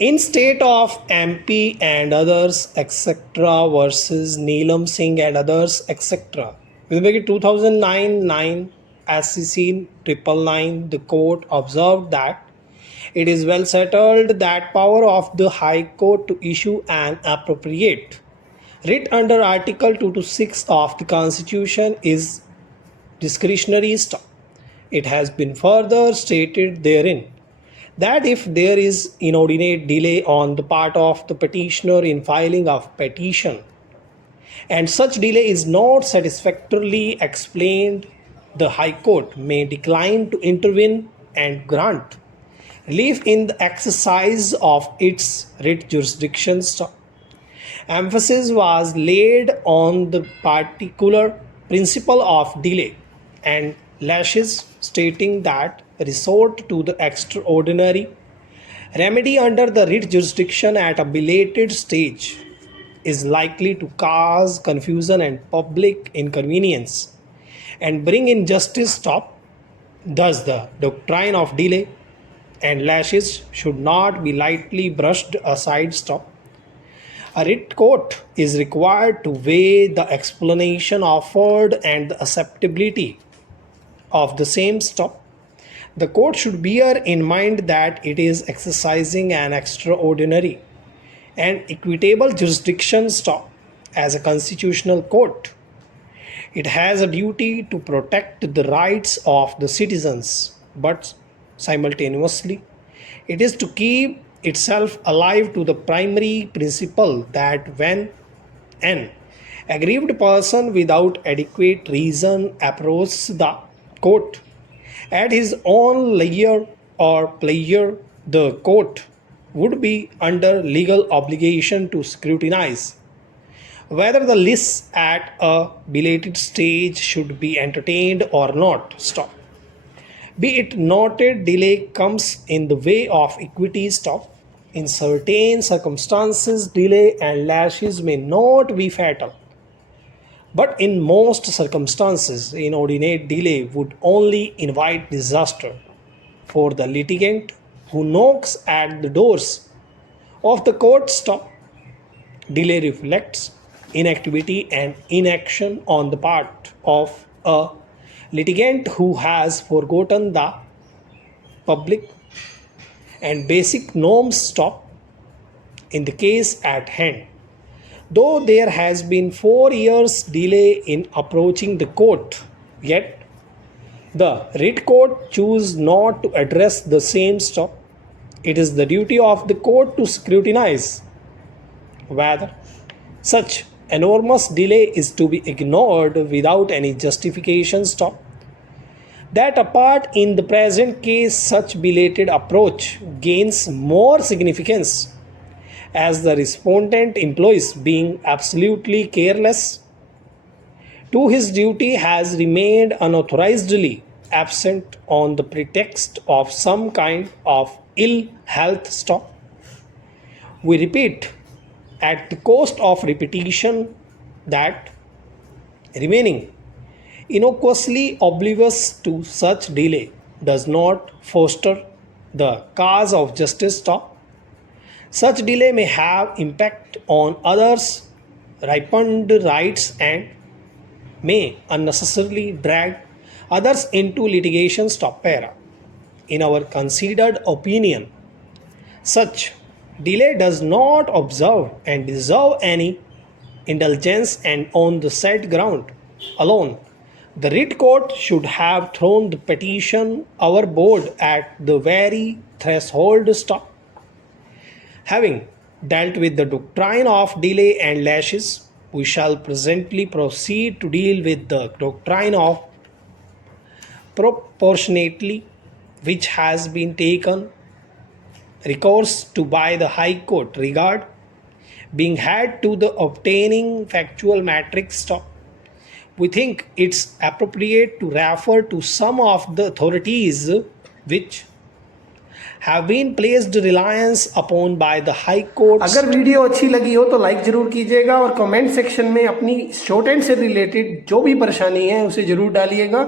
In state of MP and others, etc. versus Neelam Singh and others, etc. With regard to 2009 SCC 999, the court observed that it is well settled that power of the High Court to issue an appropriate writ under Article 226 of the Constitution is discretionary stop. It has been further stated therein that if there is inordinate delay on the part of the petitioner in filing of petition and such delay is not satisfactorily explained, the High Court may decline to intervene and grant relief in the exercise of its writ jurisdiction. Emphasis was laid on the particular principle of delay and lashes, stating that resort to the extraordinary remedy under the writ jurisdiction at a belated stage is likely to cause confusion and public inconvenience and bring injustice. Thus, the doctrine of delay and lashes should not be lightly brushed aside. A writ court is required to weigh the explanation offered and the acceptability of the same. The court should bear in mind that it is exercising an extraordinary and equitable jurisdiction. As a constitutional court, it has a duty to protect the rights of the citizens, but simultaneously, it is to keep itself alive to the primary principle that when an aggrieved person without adequate reason approaches the court at his own leisure or pleasure, the court would be under legal obligation to scrutinize whether the lists at a belated stage should be entertained or not. Be it noted, delay comes in the way of equity. In certain circumstances, delay and lashes may not be fatal. But in most circumstances, inordinate delay would only invite disaster. For the litigant who knocks at the doors of the court, delay reflects inactivity and inaction on the part of a litigant who has forgotten the public and basic norms. In the case at hand, though there has been 4 years delay in approaching the court, yet the writ court choose not to address the same. It is the duty of the court to scrutinize whether such enormous delay is to be ignored without any justification. That apart, in the present case, such belated approach gains more significance as the respondent employs, being absolutely careless to his duty, has remained unauthorizedly absent on the pretext of some kind of ill health. We repeat at the cost of repetition that remaining innocuously oblivious to such delay does not foster the cause of justice. Such delay may have impact on others' ripened rights and may unnecessarily drag others into litigation. In our considered opinion, such delay does not observe and deserve any indulgence, and on the said ground alone, the writ court should have thrown the petition overboard at the very threshold. Having dealt with the doctrine of delay and lashes, we shall presently proceed to deal with the doctrine of proportionality, which has been taken recourse to by the High Court regard being had to the obtaining factual matrix. We think it's appropriate to refer to some of the authorities which have been placed reliance upon by the High Court. अगर video अच्छी लगी हो तो like ज़रूर कीजिएगा और comment section में अपनी शॉर्ट हैंड से रिलेटेड जो भी परेशानी है उसे ज़रूर डालिएगा।